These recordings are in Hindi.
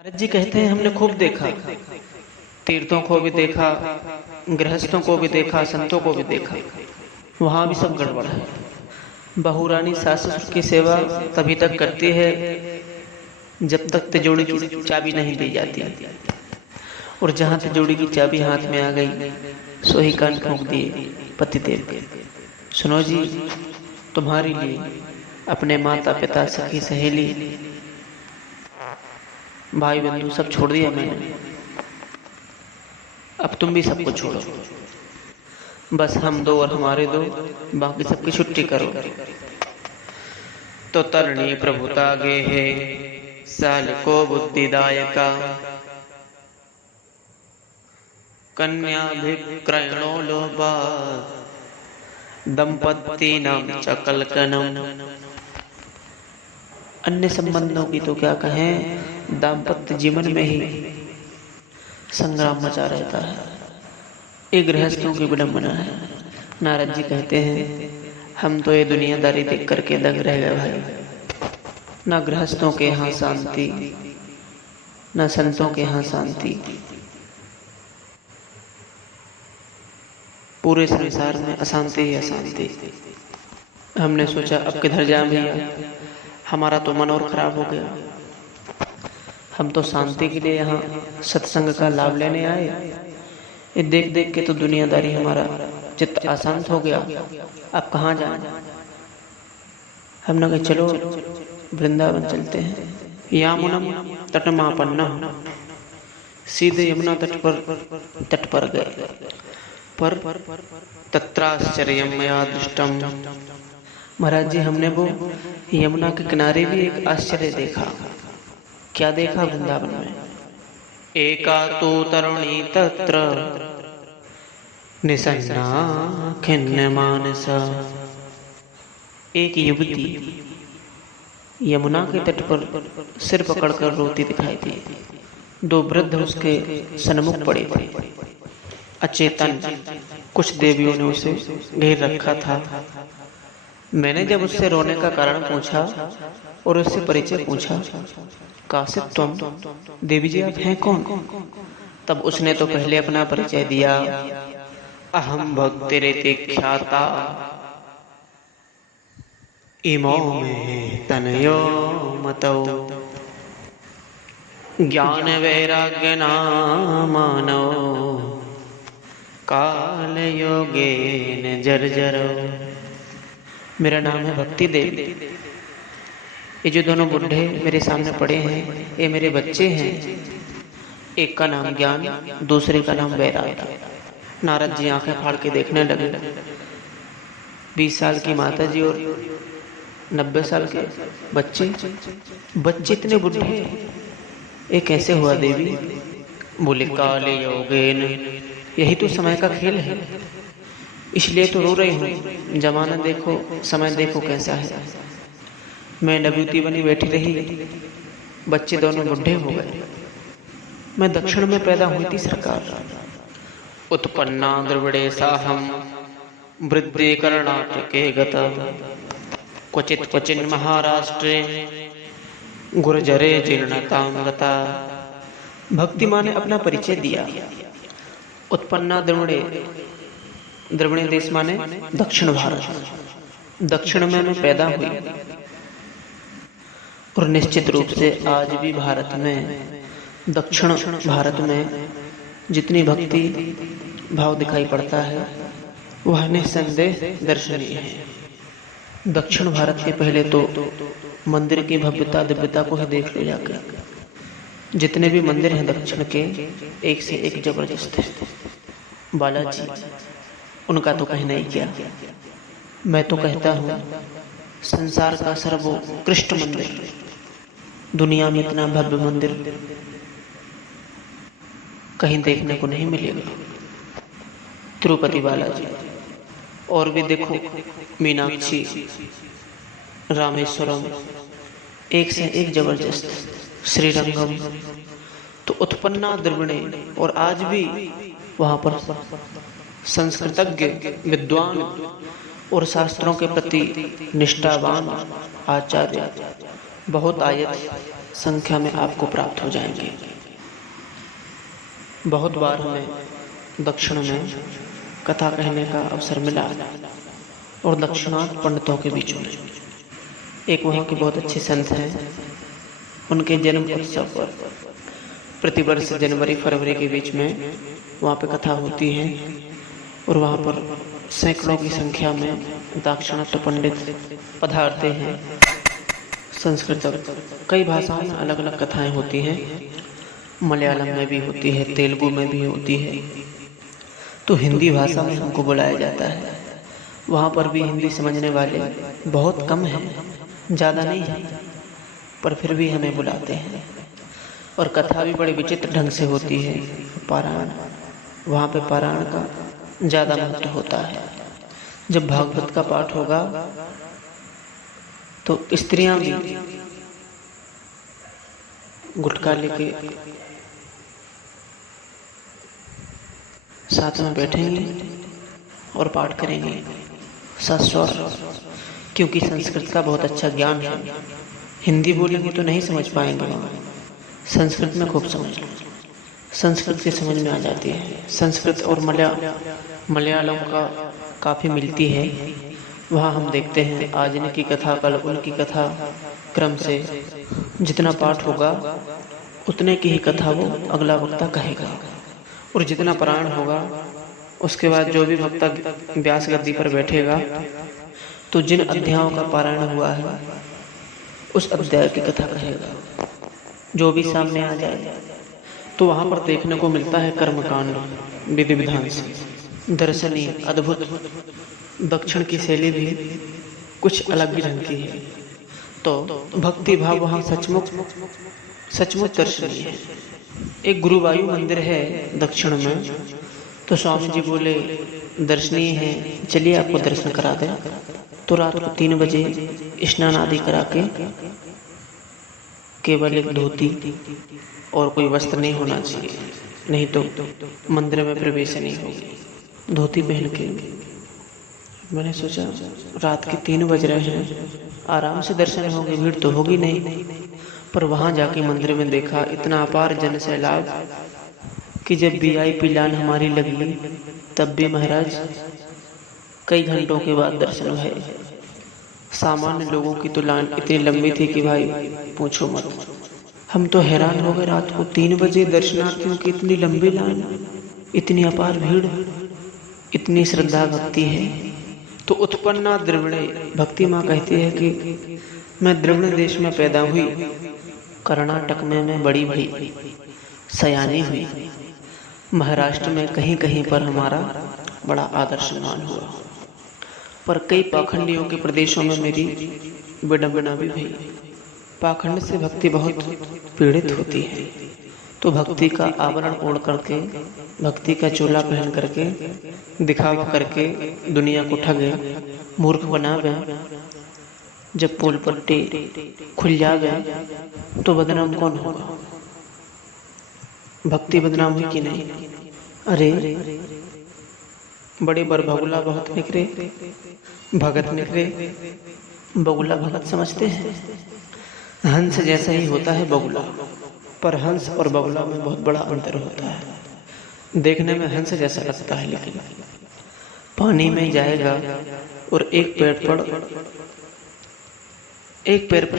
नारद जी कहते हैं हमने खूब देखा, तीर्थों को भी देखा, गृहस्थों को भी देखा, संतों को भी देखा, वहां भी सब गड़बड़ है। बहू रानी सास ससुर की सेवा तभी तक करती है जब तक तिजोरी की चाबी नहीं दी जाती, और जहां तिजोरी की चाबी हाथ में आ गई सो ही कान ठोक दिए पतिदेव। सुनो जी, तुम्हारे लिए अपने माता पिता सखी सहेली भाई बंधु सब छोड़ दिया मैंने, अब तुम भी सबको छोड़ो, बस हम दो और हमारे दो, बाकी सबकी छुट्टी करो। तो तरणी प्रभुता गे है साल को बुद्धिदायका, कन्याभिक्रयणो लोभा दंपत्ति नाम चकलकनम। अन्य संबंधों की तो क्या कहें, दाम्पत्य जीवन में ही संग्राम मचा रहता है। ये गृहस्थों की विडंबना है। नारद जी कहते हैं हम तो ये दुनियादारी देख करके दंग रह गए भाई। ना गृहस्थों के यहाँ शांति, ना संतों के यहाँ शांति, पूरे संसार में अशांति ही अशांति। हमने सोचा अब किधर जाए भैया, हमारा तो मन और खराब हो गया। हम तो शांति के लिए यहाँ सत्संग का लाभ लेने आए, ये देख देख के तो दुनियादारी हमारा चित्त अशांत हो गया। अब कहाँ जाए? हमने कहा चलो वृंदावन चलते हैं। यामुनम तटमापन्ना, सीधे यमुना तट पर गए। पर तत्राश्चर्यम मया दृष्टम, महाराज जी हमने वो यमुना के किनारे भी एक आश्चर्य देखा। क्या देखा वृंदावन में? एका तो तरुणी तत्र निसन्ना खिन्न मानसा, एक युवती यमुना के तट पर सिर पकड़कर रोती दिखाई दी। दो वृद्ध उसके सन्मुख पड़े थे, अचेतन। कुछ देवियों ने उसे घेर रखा था। मैंने जब उससे रोने का कारण पूछा और उससे परिचय पूछा, कासित तुम, देवी जी आप हैं कौन? तब उसने तो पहले अपना परिचय दिया, अहम भक्तिरेति ख्याता इमो में तनयो मतो, ज्ञान वैराग्य नामानो काल योगेन जर्जरो। मेरा नाम है भक्ति देव। ये जो दोनों बुढ़े मेरे सामने पड़े हैं ये मेरे बच्चे हैं। एक का नाम ज्ञान, दूसरे का नाम वैराग्य। नारद जी आंखें फाड़ के देखने लगे। 20 साल की माता जी और 90 साल के बच्चे इतने बुढ़े, ये कैसे हुआ देवी? बोले काले योगेन, यही तो समय का खेल है, इसलिए तो रो रही हूँ। जमाना देखो, समय देखो कैसा है। मैं नवयुवती बनी बैठी रही, बच्चे दोनों बुढ़े हो गए। मैं दक्षिण में पैदा हुई थी सरकार। उत्पन्ना द्रविड़े साहम वृद्धि कर्णाटके गता, क्वचित क्वचिन महाराष्ट्रे गुर्जरे जीर्णतां गता। भक्ति माँ ने अपना परिचय दिया। उत्पन्ना द्रविड़ देश माने दक्षिण भारत। दक्षिण में मैं पैदा हुई और निश्चित रूप से आज भी भारत में, दक्षिण भारत में जितनी भक्ति भाव दिखाई पड़ता है वह निस्संदेह दर्शनीय है। दक्षिण भारत के पहले तो मंदिर की भव्यता दिव्यता को ही देख लो जाकर। जितने भी मंदिर हैं दक्षिण के, एक से एक जबरदस्त है। बालाजी, उनका तो कहना ही क्या। मैं तो कहता हूँ संसार का सर्वोत्कृष्ट मंदिर, दुनिया में इतना भव्य मंदिर कहीं देखने को नहीं मिलेगा। तिरुपति बालाजी, और भी देखो मीनाक्षी, रामेश्वरम, एक से एक जबरदस्त। श्रीरंगम, तो उत्पन्ना द्रविड़े, और आज भी वहां पर संस्कृतज्ञ विद्वान और शास्त्रों के प्रति निष्ठावान आचार्य बहुत आयत संख्या में आपको प्राप्त हो जाएंगे। बहुत बार हमें दक्षिण में कथा कहने का अवसर मिला और दक्षिणार्थ पंडितों के बीच में एक वहाँ के बहुत अच्छे संत हैं, उनके जन्म उत्सव पर प्रतिवर्ष जनवरी फरवरी के बीच में वहाँ पे कथा होती है और वहाँ पर सैकड़ों की संख्या में दाक्षिणात्य पंडित पधारते हैं। संस्कृत कई भाषाओं में अलग अलग कथाएं होती हैं, मलयालम में भी होती है, तेलुगु में भी होती है, तो हिंदी भाषा में हमको बुलाया जाता है। वहाँ पर भी हिंदी समझने वाले बहुत कम हैं, ज़्यादा नहीं है, पर फिर भी हमें बुलाते हैं। और कथा भी बड़े विचित्र ढंग से होती है। पारायण, वहाँ पे पारायण का ज़्यादा महत्व होता है। जब भागवत का पाठ होगा तो स्त्रियां भी गुटखा लेके साथ में बैठेंगे और पाठ करेंगे सस्वर, क्योंकि संस्कृत का बहुत अच्छा ज्ञान है। हिंदी बोलेंगे तो नहीं समझ पाएंगे, संस्कृत में खूब समझ लो, संस्कृत की समझ में आ जाती है। संस्कृत और मलयालम का काफ़ी मिलती है। वहाँ हम देखते हैं आज इनकी कथा कल उनकी कथा, क्रम से जितना पाठ होगा उतने की ही कथा वो अगला वक्ता कहेगा, और जितना पारायण होगा उसके बाद जो भी वक्ता व्यास गद्दी पर बैठेगा तो जिन अध्यायों का पारायण हुआ है उस अध्याय की कथा कहेगा, जो भी सामने आ जाए। तो वहाँ पर देखने को मिलता है कर्मकांड, विधि विधान से दर्शनीय अद्भुत। दक्षिण की शैली भी कुछ अलग ही ढंग की है। तो भक्ति भाव वहाँ सचमुच दर्शनीय है। एक गुरुवायु मंदिर है दक्षिण में, तो स्वामी जी बोले दर्शनीय है, चलिए आपको दर्शन करा दें। तो रात को 3 बजे स्नान आदि करा के केवल एक धोती और कोई वस्त्र नहीं होना चाहिए, नहीं तो मंदिर में प्रवेश नहीं होगी। धोती पहन के मैंने सोचा रात के 3 बज रहे हैं, आराम से दर्शन होंगे, भीड़ तो होगी नहीं। पर वहाँ जाके मंदिर में देखा इतना अपार जन सैलाब कि जब VIP लाइन हमारी लगी तब भी महाराज कई घंटों के बाद दर्शन हुए। सामान्य लोगों की तो लाइन इतनी लंबी थी कि भाई पूछो मत। हम तो हैरान हो गए, रात को 3 बजे दर्शनार्थियों की इतनी लंबी लाइन, इतनी अपार भीड़, इतनी श्रद्धा भक्ति है। तो उत्पन्ना द्रविणे, भक्ति माँ कहती है कि मैं द्रविण देश में पैदा हुई, कर्नाटक में मैं बड़ी भई, सयानी हुई, महाराष्ट्र में कहीं कहीं पर हमारा बड़ा आदर सम्मान हुआ, पर कई पाखंडियों के प्रदेशों में मेरी विडंबना भी हुई। पाखंड से भक्ति बहुत पीड़ित होती है। तो भक्ति का आवरण ओढ़ करके, भक्ति का चोला पहन करके, दिखावा करके दुनिया को ठगे, मूर्ख बनावे, जब पोल पट्टी खुल जावे तो बदनाम कौन होगा? भक्ति बदनाम हुई कि नहीं? अरे बड़े बरबगुला बहुत निकले, भगत निकले, बगुला भगत समझते हैं। हंस जैसा ही होता है बगुला, पर हंस और बगुला में बहुत बड़ा अंतर होता है। देखने में हंस जैसा लगता है, लेकिन पानी में जाएगा और एक पैर पर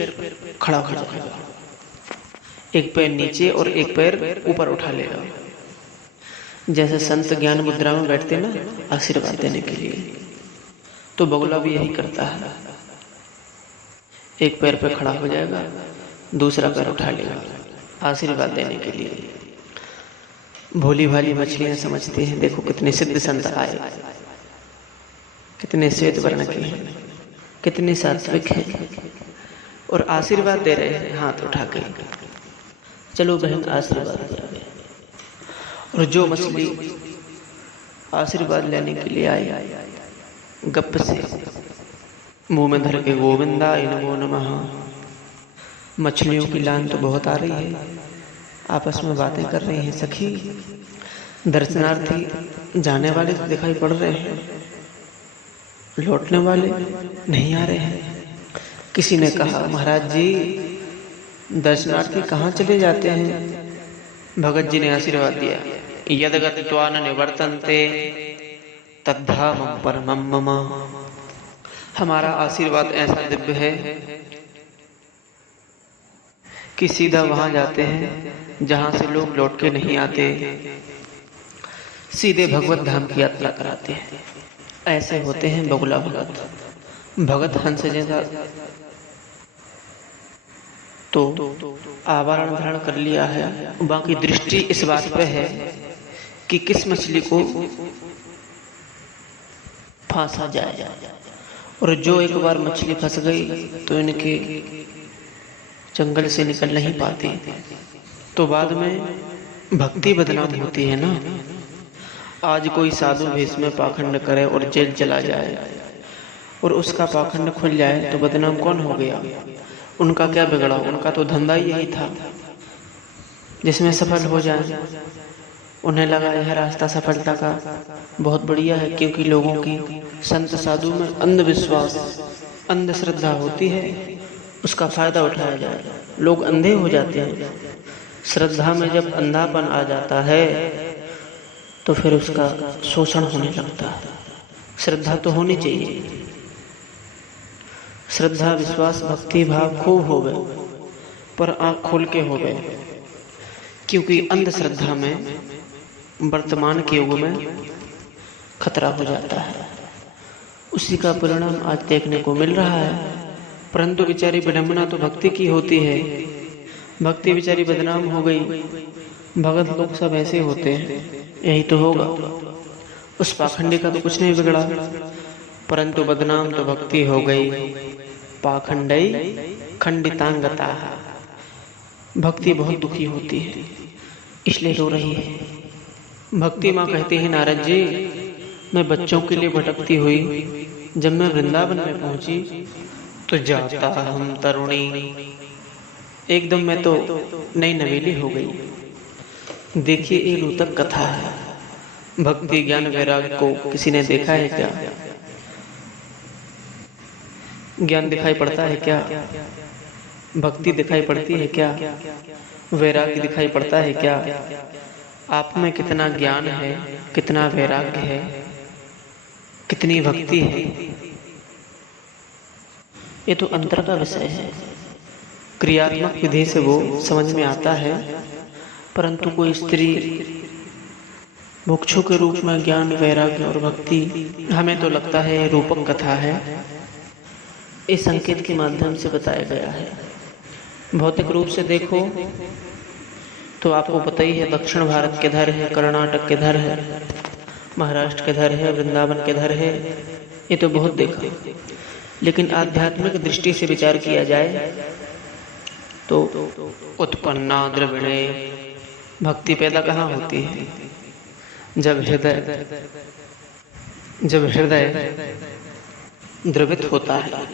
खड़ा हो जाएगा, एक पैर नीचे और एक पैर ऊपर उठा लेगा। जैसे संत ज्ञान मुद्रा में बैठते ना आशीर्वाद देने के लिए, तो बगुला भी यही करता है। एक पैर पे खड़ा हो जाएगा, दूसरा पैर उठा लेगा आशीर्वाद देने के लिए। भोली भाली मछलियां समझती हैं, देखो कितने सिद्ध संत आए, कितने श्वेत वर्ण के हैं, कितने सात्विक हैं, और आशीर्वाद दे रहे हैं हाथ उठा के। चलो बहन आशीर्वाद दे। और जो मछली आशीर्वाद लेने के लिए आई, गप से मुंह में धर के गोविंदाय नमो नमः। मछलियों की लाइन तो बहुत आ रही है, आपस में बातें कर रही हैं सखी। दर्शनार्थी जाने वाले तो दिखाई पड़ रहे हैं, लौटने वाले नहीं आ रहे हैं। किसी ने कहा महाराज जी दर्शनार्थी कहाँ चले जाते हैं? भगत जी ने आशीर्वाद दिया, यद गत्वा न निवर्तन्ते तद्धामं परमं मम। हमारा आशीर्वाद ऐसा दिव्य है कि सीधा वहां जाते हैं जहां से लोग लौट के नहीं आते, सीधे भगवत धाम की यात्रा कराते हैं। ऐसे होते हैं बगुला भगत। भगत हंस जैसा तो आवरण धारण कर लिया है, बाकी दृष्टि इस बात पे है कि किस मछली को फांसा जाए, और जो एक बार मछली फंस गई तो इनके जंगल से निकल नहीं पाती, तो बाद में भक्ति बदनाम होती है ना। आज कोई साधु भेष में पाखंड करे और जेल चला जाए और उसका पाखंड खुल जाए तो बदनाम कौन हो गया? उनका क्या बिगड़ा? उनका तो धंधा ही यही था, जिसमें सफल हो जाए। उन्हें लगा यह रास्ता सफलता का बहुत बढ़िया है, क्योंकि लोगों की संत साधु में अंधविश्वास, अंधश्रद्धा होती है, उसका फायदा उठाया जाए। लोग अंधे हो जाते हैं। श्रद्धा में जब अंधापन आ जाता है तो फिर उसका शोषण होने लगता है। श्रद्धा तो होनी चाहिए, श्रद्धा विश्वास भक्ति भाव खूब होवे, पर आँख खोल के होवे, क्योंकि अंधश्रद्धा में वर्तमान के युग में खतरा हो जाता है। उसी का परिणाम आज देखने को मिल रहा है। परंतु बेचारी विडंबना तो भक्ति की होती है। भक्ति बेचारी बदनाम हो गई। भगत लोग सब ऐसे होते हैं, यही तो होगा। उस पाखंडी का तो कुछ नहीं बिगड़ा, परंतु बदनाम तो भक्ति हो गई। पाखंडई खंडितांगता। भक्ति बहुत दुखी होती है, इसलिए रो रही है। भक्ति माँ कहती है, नारद जी, मैं बच्चों के लिए भटकती हुई जब मैं वृंदावन में पहुंची तो जाता हम तरुणी, एकदम मैं तो नई नवेली हो गई। देखिए ये रोचक कथा है। भक्ति ज्ञान वैराग्य को किसी ने देखा है क्या? ज्ञान दिखाई पड़ता है क्या? भक्ति दिखाई पड़ती है क्या? वैराग्य दिखाई पड़ता है क्या? आप में कितना ज्ञान है, कितना वैराग्य है, कितनी भक्ति है, ये तो अंतर का विषय है। क्रियात्मक विधि से वो समझ में आता है, परंतु कोई स्त्री मुक्षु के रूप में ज्ञान वैराग्य और भक्ति, हमें तो लगता है रूपक कथा है। इस संकेत के माध्यम से बताया गया है। भौतिक रूप से देखो तो आपको पता ही है, दक्षिण भारत के धर है, कर्नाटक के धर है, महाराष्ट्र के धर है, वृंदावन के धर है, ये तो बहुत देखा। लेकिन आध्यात्मिक दृष्टि से विचार किया जाए तो उत्पन्ना द्रविणे, भक्ति पैदा कहाँ होती है? जब हृदय द्रवित होता है।